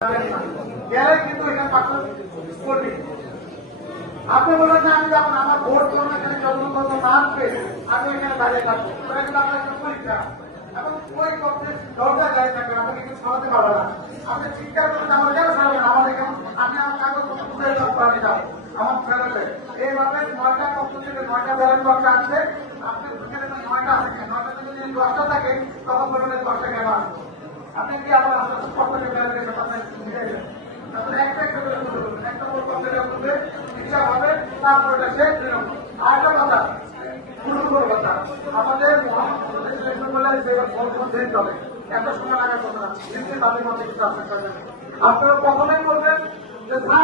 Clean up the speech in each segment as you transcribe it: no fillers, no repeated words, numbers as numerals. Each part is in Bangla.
গেলে কিন্তু এখানে করবি আপনি বলেন না আমি যাবো আমার ভোট করবো এখানে যখন না আসবে আমি এখানে দাঁড়িয়ে থাকবো ওটা কিন্তু আপনার একটা পরীক্ষা এবং ওই করতে দরকার যায় থাকবে আপনাকে কিছু সরাতে পারবে না আপনি চিৎকার করতে আমার কেন সরাবেন আমাদের কেন আমি আমার কাগজ তুলে আমি যাবো আমার ফেরতে এইভাবে 9টা পক্ষ থেকে 9টা ব্যালট বক্স আসছে আপনি এখানে 9টা আছে 9টা থেকে যদি 10টা থাকে তখন বলবেন 10টা কেন আসবে আপনি কি আবার পক্ষ থেকে ব্যালটের কথা বুঝে গেলেন তারপরে একটা একটা করে করবেন একটা করে পক্ষের করবে ইচ্ছা হবে তারপর এটা শেষ নিয়ম আর একটা কথা গুরুত্বপূর্ণ কথা আমাদের দিতে হবে এত সময় লাগার কথা না তাদের মধ্যে কিছু আসতে পারবেন আপনারা কখনোই বলবেন যে না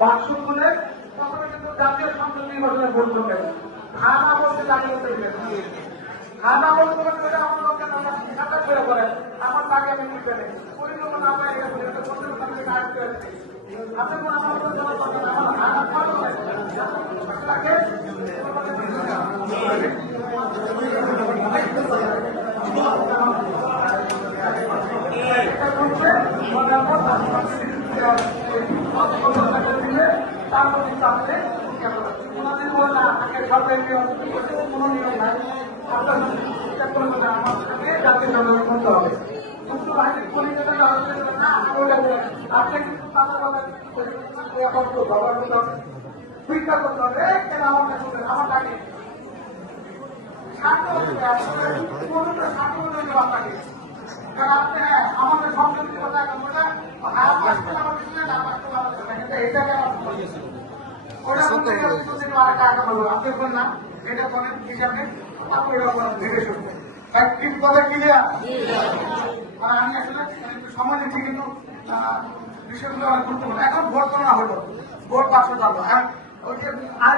বাক্স খুলে প্রথমে কিন্তু জাতীয় সংসদ নির্বাচনে ভোট করবেন খানা বলতে জাতীয় খানা বলতে আমার লোককে করে করেন আমার তাকে আমি নিতে নেই পরিকল্পনা আমরা আপনি কোন আমার সরকারি নিয়ম কোনো নিয়ম নাই আপনার জাতীয় সংগ্রহ করতে হবে আপনি কিন্তু পরীক্ষা করতে হবে কেন আমার কাছে আমার টাকা আপনাকে কারণ আপনি আমাদের সংসদের কথা এটাকে আপনি না এটা করেন হিসাবে আপনি ভেবে শুনবেন কিন্তু কথা ক্লিয়ার মানে আমি আসলে সময় দিচ্ছি কিন্তু বিষয়গুলো অনেক গুরুত্বপূর্ণ এখন ভোট গণনা হলো ভোট বাক্স চালু আর